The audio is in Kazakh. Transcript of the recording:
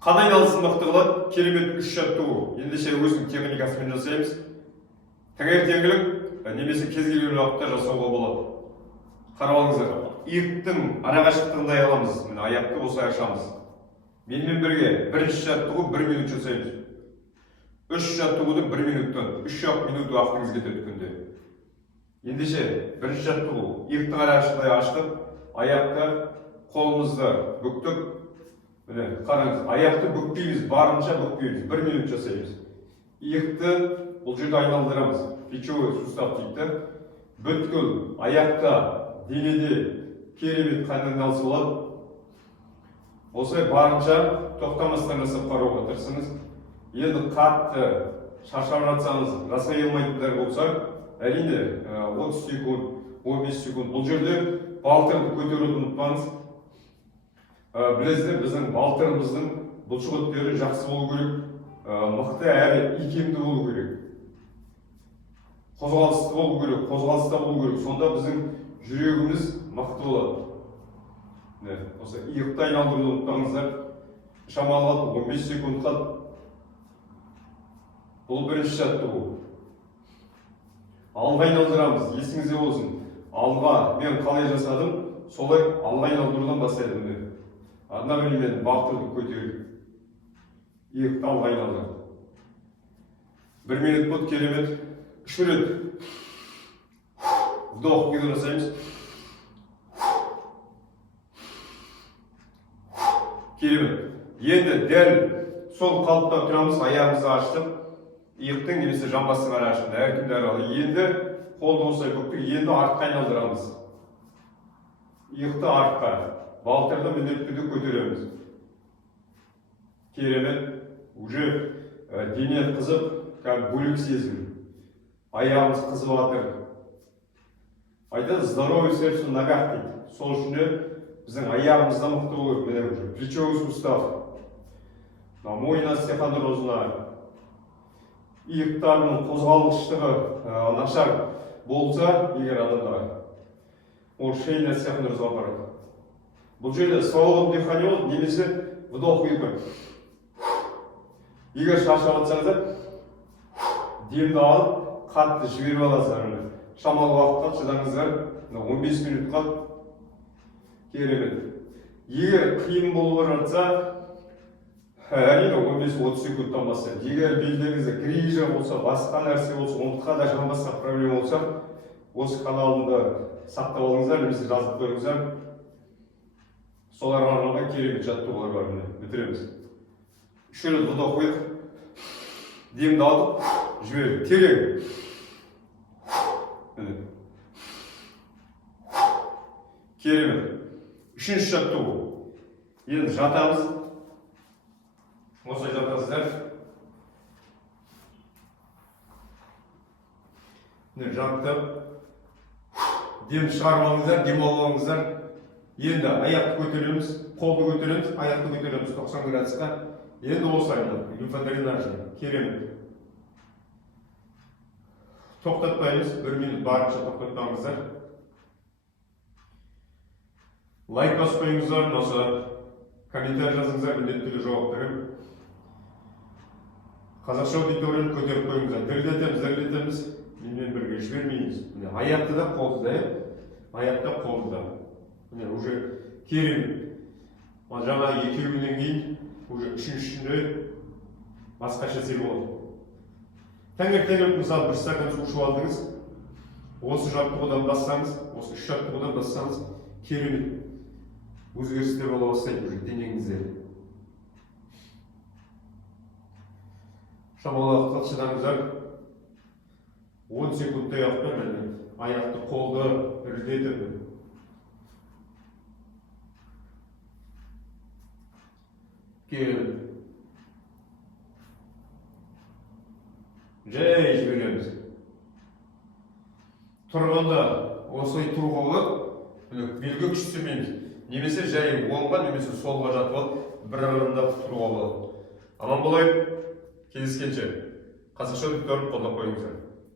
Қандай айналысын мықты қылады? Керемет үш жаттығу. Ендеше өзінің техникасымен жасаймыз. Таңертеңгілік немесе кез келген уақытта жасауға болады. Қарап алыңыздар. Иықтың арақашықтығындай аламыз. Міне аяқты осылай ашамыз. Менімен бірге бірінші жаттығу 1 минут жасаймыз. Үш жаттығуды 1 минуттан 3,5 минут уақытыңыз кетеді күнде. Ендеше бірінші жаттығу иықтың арақашықтығындай аштық, аяқты қолымызды бүктік. Міне қараңыз, аяқты бүкпейміз, барынша бүкпейміз. 1 минут жасаймыз. Иықты бұл жерде айналдырамыз. Плечевой сустав дейді. Бүткіл аяқта, денеде керемет қандай айналысы болады. Осылай барынша тоқтамастан жасап қарауға тырысыңыз. Енді қатты шаршап жатсаңыз, жасай алмайтындар болса, әрине 30 секунд, 15 секунд. Бұл жерде балтырды көтеруді ұмытпаңыз. Білесіздер, біздің балтырымыздың бұлшықеттері жақсы болу керек, мықты әрі икемді болу керек. Қозғалысты болу керек, қозғалыста болу керек. Сонда біздің жүрегіміз мықты болады. Осы иықты айналдыруды ұмытпаңыздар. Шамалы 15 секунд қалды. Бұл бірінші жаттығу. Алға айналдырамыз, есіңізде болсын. Алға мен қалай жасадым, солай алға айналдырудан бастаймын. Одновременно балтырды көтеріп, иықты алға айналдырды. 1 минут болды, керемет. 3 рет вдох күйді жасаймыз. Керемет. Енді дәл сол қалыпта тұрамыз, аяғымызды аштық. Иықтың немесе жамбастың арасында әркімді аралы. Енді қолды осылай бүктік, енді артқа айналдырамыз. Иықты артқа, балтырды міндетті көтереміз. Керемет. Уже дене қызып, как бөлік сезім. Аяғымыз қызып атыр. Айтады, здоровый сердце в ногах дейді. Сол үшін біздің аяғымызда мықты болу. Плечевой сустав. Мойна стехандрозына. Иықтарының қозғалғыштығы нашар болса, егер адамда, ол шейна стехандрозға апарады. Бұл жерде свободный дыхание болады, немесе вдох ұйқы. Егер шаршап жатсаңыздар, демді алып, қатты жіберіп аласыздар. Шамалы уақытқа шыдаңыздар, 15 минутқа. Керемет. Егер қиын болып жатса, әрине 15-30 секундтан бастайды. Егер белдеріңізде грижа болса, басқа нәрсе болса, омыртқа да жамбасқа проблема болса, осы каналында сақтап алыңыздар, немесе жазып қойыңыздар. Соларға арналған керемет жаттығулар бар. Бітіреміз. 3 рет вдох қойдық. Демді алдық, жібердік. Терең. Керемет. 3-ші жаттығу. Енді жатамыз. Осылай жатасыздар. Жаттық. Демді шығарып алыңыздар, дем алыңыздар. Енді аяқты көтереміз, қолды көтереміз, аяқты көтереміз 90 градусқа. Енді осылай лимфодренажы. Керемет. Тоқтатпаймыз, 1 минут барынша тоқтатпаңыздар. Лайк басып қойыңыздар, носа комментарий жазыңыздар, міндетті жауап беремін. Қазақша аудиторияны көтеріп қойыңыздар. Дірілдетеміз, менімен бірге жібермейміз. Аяқты да қолды да, аяқты қолды да. Уже керемет. Жаңа екеуінен кейін, уже үшіншінде басқаша сел болады. Таңертең мысалы 1 стакан су ішіп алдыңыз, осы жаттығудан бассаңыз, осы 3 жаттығудан бассаңыз, керемет өзгерістер бола бастайды уже денеңізде. Шамалы уақытқа шыдаңыздар. 10 секундтай уақытпен аяқты қолды ірілдетіп. Керемет. Жай жібереміз. Тұрғанда осылай тұруға болады, белге күш түсірмейміз. Немесе жай оңға, немесе солға жатып алып, бір орында тұруға болады. Аман болайық, кездескенше. Қазақша аудиторияны қолдап қойыңыздар.